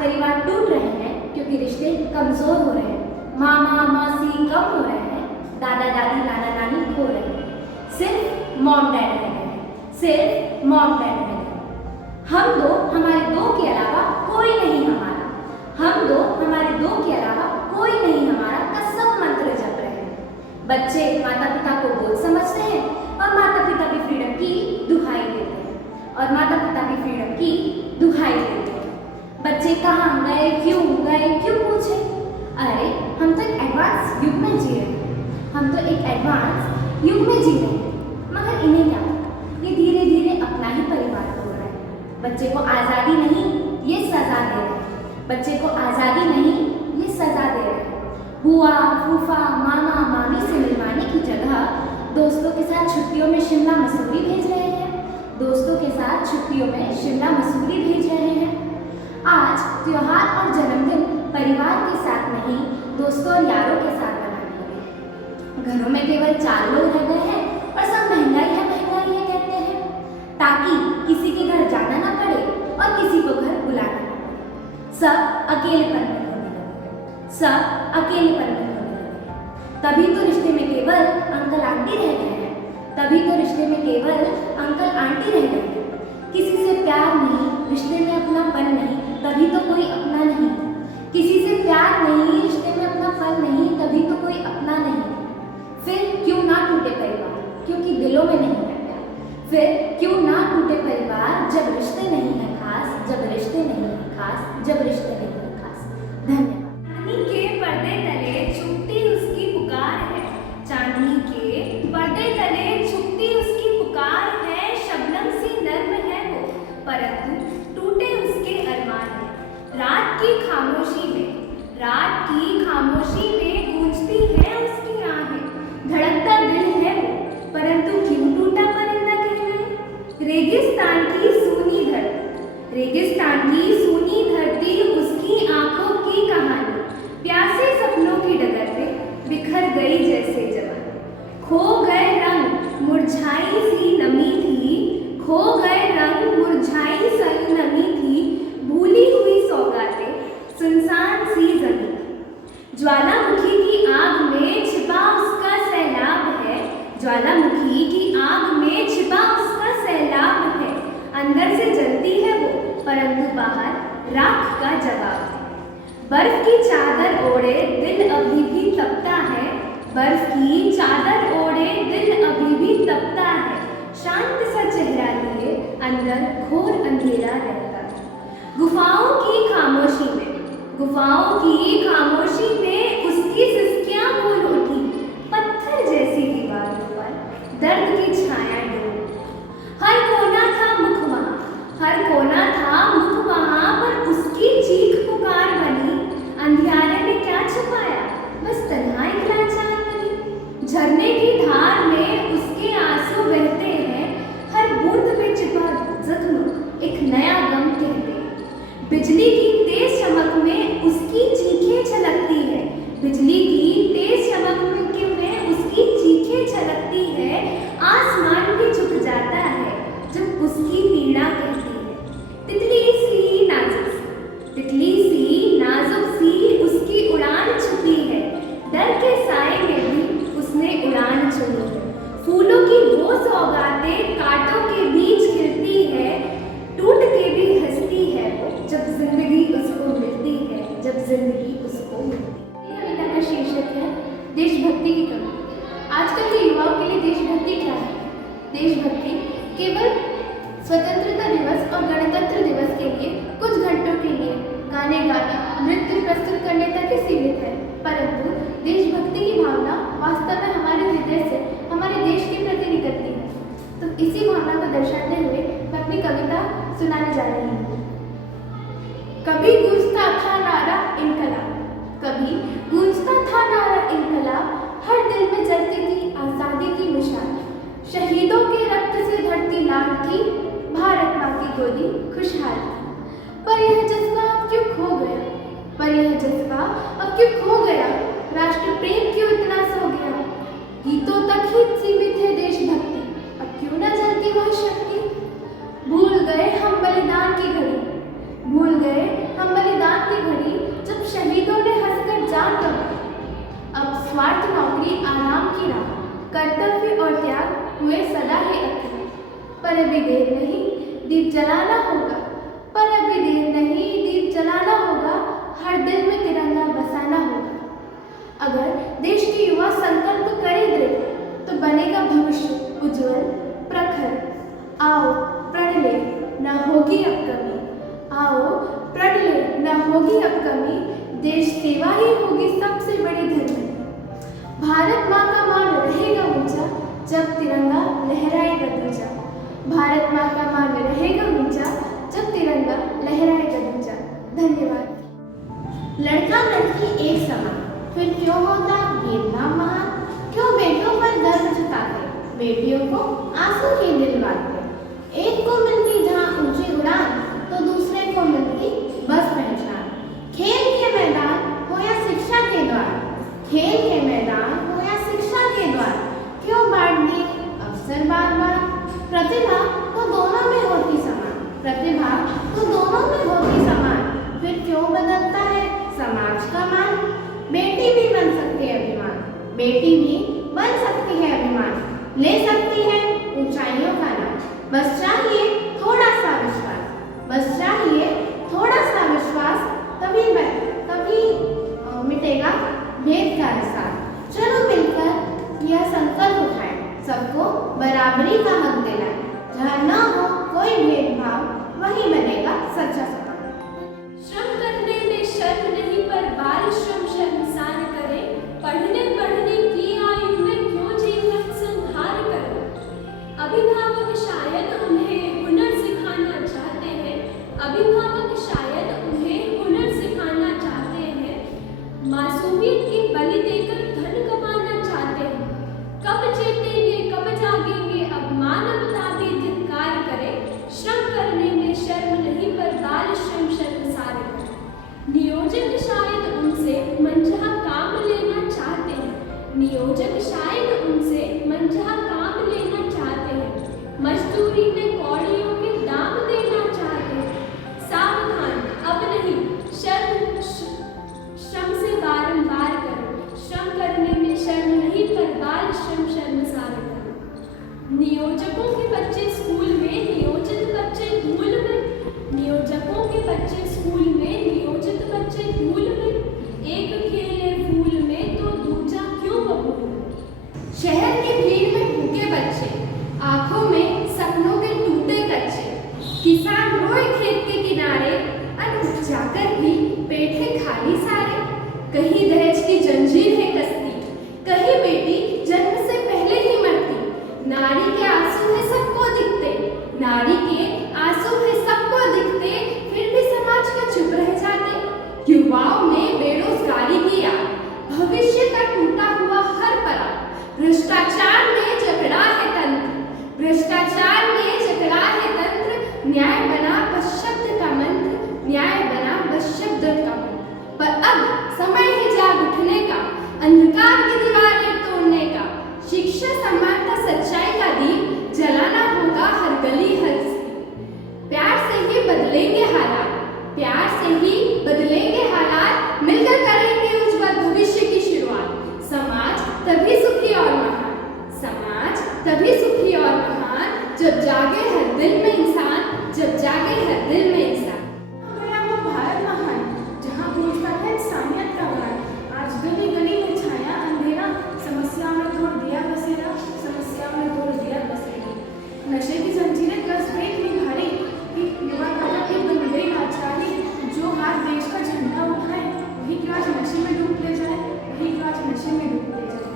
परिवार टूट रहे हैं क्योंकि रिश्ते कमजोर हो रहे हैं, मामा मौसी कम हो रहे हैं, दादा दादी नाना नानी खो रहे हैं, सिर्फ मॉम डैड रह गए हैं, सिर्फ मॉम डैड रह गए हैं। हम दो हमारे दो के अलावा कोई नहीं हमारा, हम दो हमारे दो के अलावा कोई नहीं हमारा का सब मंत्र जप रहे हैं। बच्चे माता पिता को बोझ समझते हैं और माता पिता भी फ्रीडम की दुहाई देते हैं, और माता पिता भी फ्रीडम की दुहाई देते हैं। बच्चे कहाँ गए क्यों पूछे? अरे हम तो एक एडवांस युग में जी रहे हैं, हम तो एक एडवांस युग में जी रहे हैं, मगर इन्हें क्या, ये धीरे धीरे अपना ही परिवार तोड़ रहे हैं। बच्चे को आज़ादी नहीं, ये सजा दे रहे हैं, बच्चे को आज़ादी नहीं, ये सजा दे रहे हैं। बुआ फूफा मामा मामी से मिलवाने की जगह दोस्तों के साथ छुट्टियों में शिमला मसूरी भेज रहे हैं, दोस्तों के साथ छुट्टियों में शिमला मसूरी भेज रहे हैं। आज त्योहार और जन्मदिन परिवार के साथ नहीं, दोस्तों और यारों के साथ मनाने लगे। घरों में केवल 4 लोग रह गए हैं और सब महंगाई है कहते हैं, ताकि किसी के घर जाना ना पड़े और किसी को घर बुलाना ना पड़े। सब अकेलेपन में होने लगे, सब अकेलेपन में होने लगे। तभी तो रिश्ते में केवल अंकल आंटी रह गए हैं, तभी तो रिश्ते में केवल अंकल आंटी रह गए हैं। किसी से प्यार नहीं, रिश्ते में अपनापन नहीं, तभी तो कोई अपना नहीं। किसी से प्यार नहीं, रिश्ते में अपनापन नहीं, तभी तो कोई अपना नहीं। फिर क्यों ना टूटे परिवार, क्योंकि दिलों में नहीं है प्यार। फिर क्यों ना टूटे परिवार, जब रिश्ते नहीं है खास, जब रिश्ते नहीं है खास, जब रिश्ते नहीं है खास। धन्यवाद। चांदनी के पर्दे तले छुपती उसकी पुकार है, चांदनी के पर्दे तले छुपती उसकी पुकार है। शबनम सी नर्म है वो, परंतु टूटे उसके अरमान है। रात की खामोशी में गूंजती है उसकी आहें। धड़कता दिल है वो, परंतु क्यों टूटा परिंदा कहलाए। रेगिस्तान की सूनी धरती उसकी आंखों की कहानी। प्यासे सपनों की डगर में बिखर गई जैसे जवानी। खो गए रंग मुरझाई सी नमी थी, खो गए रंग मुरझाई सी नमी थी। भूली हुई सौगातें सुनसान सी जमी। ज्वालामुखी की आग में छिपा उसका सैलाब है, ज्वालामुखी की आग में छिपा उसका सैलाब है। अंदर से जलती है वो, परंतु बाहर राख का जवाब है। बर्फ की चादर ओढ़े दिल अभी भी तपता है, बर्फ की चादर ओढ़े दिल अभी भी तपता है। शांत सा चेहरा लिए अंदर घोर अंधेरा रहता है। गुफाओं की खामोशी में उसकी सिसकियां बोल उठी। पत्थर जैसी दीवारों पर दर्द की छाया डोल। हर कोना था मुख वहां पर उसकी चीख पुकार बनी। अंधियारे में क्या छुपाया, बस तन्हाई लाचार बनी। झरने की धार में उसके आंसू बहते हैं, हर बूंद में छिपा जख्म एक नया गम कहते हैं। बिजली की तेज चमक में उसकी चीखें छलकती है, बिजली की तेज चमक में उसकी चीखें छलकती है। आसमान भी झुक जाता है जब उसकी पीड़ा कहती है। तितली सी नाजुक सी उसकी उड़ान छुपी है, डर के साए में भी उसने उड़ान चुनी है। फूलों की वो सौगातें कांटों के बीच खिलती है, टूट के भी हंसती है वो, जब जिंदगी उसको मिलती है, जब जिंदगी उसको मिलती है। कविता का शीर्षक है देशभक्ति की कमी। आजकल के युवाओं के लिए देशभक्ति क्या है? देशभक्ति केवल स्वतंत्रता दिवस और गणतंत्र दिवस के लिए कुछ घंटों के लिए गाने गाने, नृत्य प्रस्तुत करने तक ही सीमित है, परंतु देशभक्ति की भावना वास्तव में हमारे हृदय से हमारे देश के प्रति निकलती है। तो इसी भावना को दर्शाते हुए मैं अपनी कविता सुनाने जा रही हूँ। कभी गूंजता था नारा इनकलाब, कभी गूंजता था नारा इनकलाब। हर दिल में जलती थी आज़ादी की मिसाल। शहीदों के रक्त से धरती लाल थी, भारत माँ की गोदी खुशहाल थी। पर यह जज्बा अब क्यों खो गया, पर यह जज्बा अब क्यों खो गया। राष्ट्र प्रेम क्यों इतना सो गया। गीतों तक ही सीमित है देशभक्ति, अब क्यों न जलती वह शक्ति। भूल गए हम बलिदान की घड़ी, भूल गए हम बलिदान अभी देर नहीं दीप जलाना होगा, पर अभी देर नहीं दीप जलाना होगा, हर दिल में तिरंगा बसाना होगा। अगर देश के युवा संकल्प करे दृढ़ तो बनेगा भविष्य उज्जवल प्रखर। आओ प्रण ले न होगी अब कमी, आओ प्रण ले न होगी अब कमी, देश सेवा ही होगी सबसे बड़ी धर्म। भारत माँ का मान रहेगा ऊंचा जब तिरंगा लहराएगा ध्वजा, भारत माँ का मान रहेगा ऊंचा जब तिरंगा लहराएगा ध्वजा। धन्यवाद। लड़का लड़की एक समान, फिर क्यों होता भेदभाव महान, क्यों बेटों पर गर्व जताते, बेटियों को आंसू ही दिलवाते। एक को मिलती जहाँ ऊंची उड़ान, तो दूसरे को मिलती बस पहचान। खेल के मैदान हो या शिक्षा के द्वार, खेल के मैदान हो या शिक्षा के द्वार, क्यों बांटने अवसर बार बार। प्रतिभा तो दोनों में होती समान, प्रतिभा तो दोनों में होती समान, फिर क्यों बदलता है समाज का मान। बेटी भी बन सकती है अभिमान, बेटी भी बन सकती है अभिमान, ले सकती है ऊंचाइयों का नाम। बस चाहिए थोड़ा सा विश्वास, बस चाहिए थोड़ा सा विश्वास, तभी मिटेगा भेद का एहसास। चलो मिलकर यह संकल्प उठाएं, सबको बराबरी का हक दिलाएं, जहाँ न हो कोई भेदभाव वही बनेगा सच्चा समाज। श्रम करने में शर्म नहीं पर बाल श्रम शर्मसार करे, पढ़ने पढ़ने की आयु में क्यों जीवन संहार करे। अभिभावक शायद उन्हें हुनर सिखाना चाहते हैं, अभिभावक शायद उन्हें हुनर सिखाना चाहते हैं, मासूमियत की बलि देकर धन कमाना चाहते हैं। कब चेतेंगे कब जागेंगे अब मानवता भी धिक्कार करे, श्रम करने में शर्म नहीं पर बाल श्रम शर्मसार करे। नियोजक शायद उनसे मनचाहा काम लेना चाहते हैं, नियोजक शायद उनसे मनचाहा काम लेना चाहते हैं, मजदूरी में कौड़ियों के दाम देना चाहते हैं। सावधान अब नहीं श्रम से बारंबार करो, श्रम करने में शर्म नहीं पर बाल श्रम शर्मसार करो। नियोजकों के बच्चे स्कूल में, नियोजित बच्चे धूल में, नियोजकों के बच्चे स्कूल में, नियोजित बच्चे धूल में, एक खेले फूल में तो दूजा क्यों बबूल में। शहर की भीड़ में भूखे बच्चे, आंखों में सपनों के टूटे कच्चे, किसान रोए खेत के किनारे, अन्न उपजाकर भी पेट है खाली सारे। कहीं दहेज की जंजीर है कसती, कहीं बेटी जन्म से पहले ही मरती। नारी के आंसू है सबको दिखते, नारी के आंसू है सबको दिखते, फिर भी समाज का चुप रह जाते। युवाओं में बेरोजगारी की आग, भविष्य का टूटा हुआ हर परा, भ्रष्टाचार में जकड़ा है तंत्र, भ्रष्टाचार में जकड़ा है तंत्र। न्याय बना बस शब्द का मंत्र, न्याय बना बस शब्द का मंत्र। पर अब समय है जाग उठने का, अंधकार की दीवारें तोड़ने का, शिक्षा समानता सच्चाई का दीप जलाना होगा हर गली हर गली। प्यार से ही बदलेंगे हालात, प्यार से ही बदलेंगे हालात, मिलकर करेंगे उज्जवल भविष्य की शुरुआत। समाज तभी सुखी और महान, समाज तभी सुखी और महान, जब जागे हर दिल में इंसान, जब जागे हर दिल में इंसान। वो भारत महान जहाँ गूंजता है इंसानियत का गान। आज गली गली में छाया अंधेरा, समस्या में तोड़ दिया बसेरा, समस्या में तोड़ दिया बसेरा। नशे की जंजीरें कस गई इतनी भारी कि युवा ताकत की बन गई लाचारी। जो हाथ देश का झंडा उठाए वही क्यों आज नशे में डूब ले जाए, वही क्यों आज नशे में डूब ले जाए।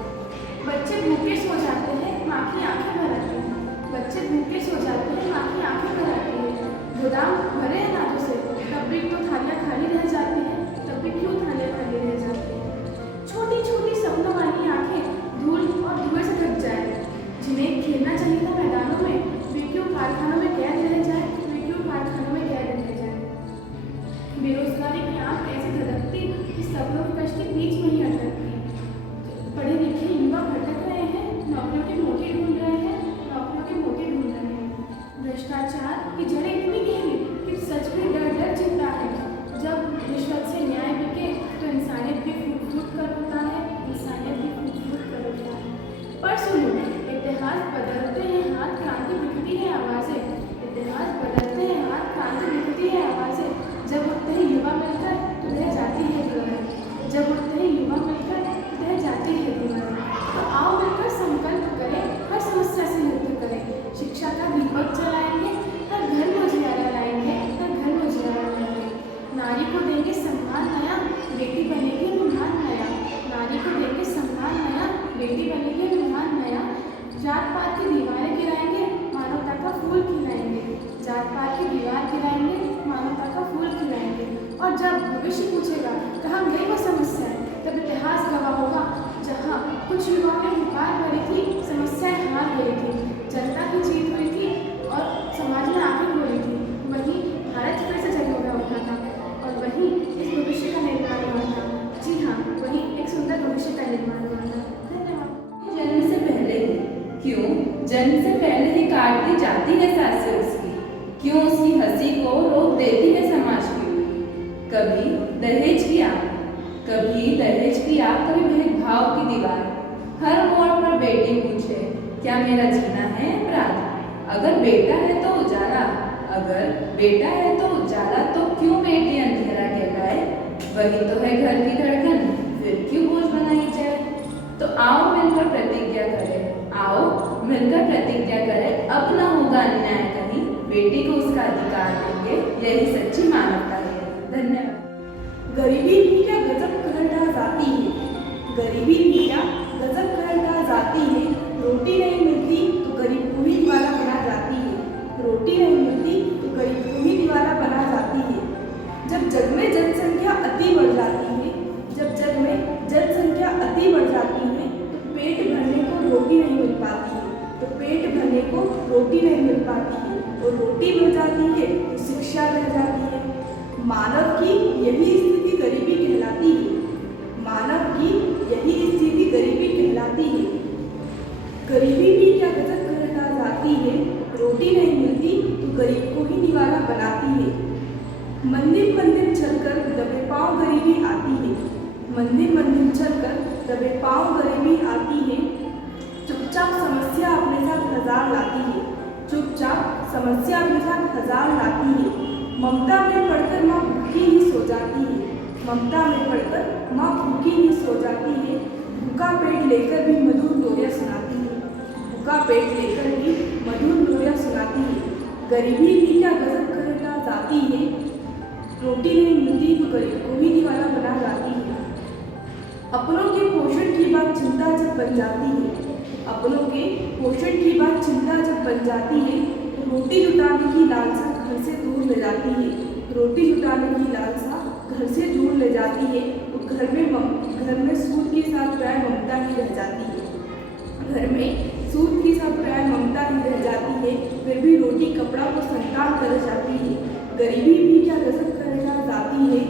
बच्चे भूखे सो जाते हैं, माँ की आंखें भर आती हैं, बच्चे भूखे सो जाते हैं, माँ की आंखें भर आती हैं। गोदाम भरे अनाजों से तब भी तो थालियाँ खाली रह जाती हैं, तब भी क्यों थालियाँ खाली रह जाती हैं। छोटी छोटी सपनों वाली आंखें धूल और धुएं से ढक जाए, जिन्हें खेलना चाहिए था मैदानों में, वे क्यों कारखानों में कैद रह जाए, वे क्यों कारखानों में कैद रह जाए। बेरोजगारी की आंख ऐसी धधकती कि सपनों की कश्ती बीच में ही अटकती। पढ़े लिखे युवा भटक रहे हैं, नौकरियों की मोती ढूंढ रहे हैं, नौकरियों की मोती ढूंढ रहे हैं। भ्रष्टाचार की जड़ें इतनी गहरी कि सच में डर डर चिंता है। जब रिश्वत से न्याय बिके तो इंसानियत भी फूट फूट कर होता है, इंसानियत भी फूट फूट कर होता है। पर सुनो, इतिहास बदलते हैं हाथ, क्रांति बिखरती है आवाज़ें, कुछ युवाओं में हुकार भरी थी, समस्याएं हार गई थी, जनता की जीत हुई थी और समाज में आगे हो रही थी। वहीं भारत फिर से जगमगा उठा था और वहीं इस भविष्य का निर्माण हुआ था। जी हाँ, वहीं एक सुंदर भविष्य का निर्माण हुआ था। धन्यवाद। जन्म से पहले ही क्यों जन्म से पहले ही काट दी जाती है सांसें उसकी, क्यों उसकी हंसी को रोक देती है समाज की। कभी दहेज की आग, कभी दहेज की आग, कभी भेदभाव की दीवार। हर मोड़ पर बेटी पूछे, क्या मेरा जीना है अपराध? अगर बेटा है तो उजाला, अगर बेटा है तो उजाला, तो क्यों बेटी अंधेरा कहलाए? वही तो है घर की धड़कन, फिर क्यों बोझ बनाई जाए? तो आओ मिलकर प्रतिज्ञा करें, आओ मिलकर प्रतिज्ञा करें, अब ना होगा अन्याय कहीं, बेटी को उसका अधिकार देंगे, यही सच्ची मानवता है। धन्यवाद। गरीबी भी क्या गजब कहलता जाती है, गरीबी भी क्या गजब कहलता जाती है। रोटी नहीं मिलती तो गरीब को ही दीवाना बना जाती है, रोटी नहीं मिलती तो गरीब को ही दीवाना बना जाती है। जब जग में जनसंख्या अति बढ़ जाती है, जब जग में जनसंख्या अति बढ़ जाती है, तो पेट भरने को रोटी नहीं मिल पाती है, तो पेट भरने को रोटी नहीं मिल पाती है, और रोटी मिल जाती है तो शिक्षा रह जाती है। मानव की यही स्थिति गरीबी कहलाती है, मानव की यही स्थिति गरीबी कहलाती है। गरीबी भी क्या गजब कहला जाती है, रोटी नहीं मिलती तो गरीब को ही निवाला बनाती है। मंदिर मंदिर चलकर दबे पांव गरीबी आती है, मंदिर मंदिर चलकर दबे पांव गरीबी आती है। चुपचाप समस्या अपने साथ हजार लाती है, चुपचाप समस्या अपने साथ हजार लाती है। ममता में पढ़कर माँ भूखी ही सो जाती है, ममता में पढ़कर माँ भूखी ही सो जाती है। भूखा पेट लेकर भी मधुर लोरियां सुनाती है, भूखा पेट लेकर भी मधुर लोरियां सुनाती है। गरीबी भी क्या गजब कहला जाती है, रोटी नहीं मिलती तो गरीब को ही दीवाना बना जाती है। अपनों के पोषण की बात चिंता जब बन जाती है, अपनों के पोषण की बात चिंता जब बन जाती है, तो रोटी जुटाने की लालसा घर से दूर ले जाती है, रोटी जुटाने की लालसा घर से दूर ले जाती है। तो घर में सूद के साथ प्राय ममता ही रह जाती है, घर में सूद के साथ प्राय ममता ही रह जाती है। फिर भी रोटी कपड़ा को संतान कर जाती है। गरीबी भी क्या गजब कहला जाती है,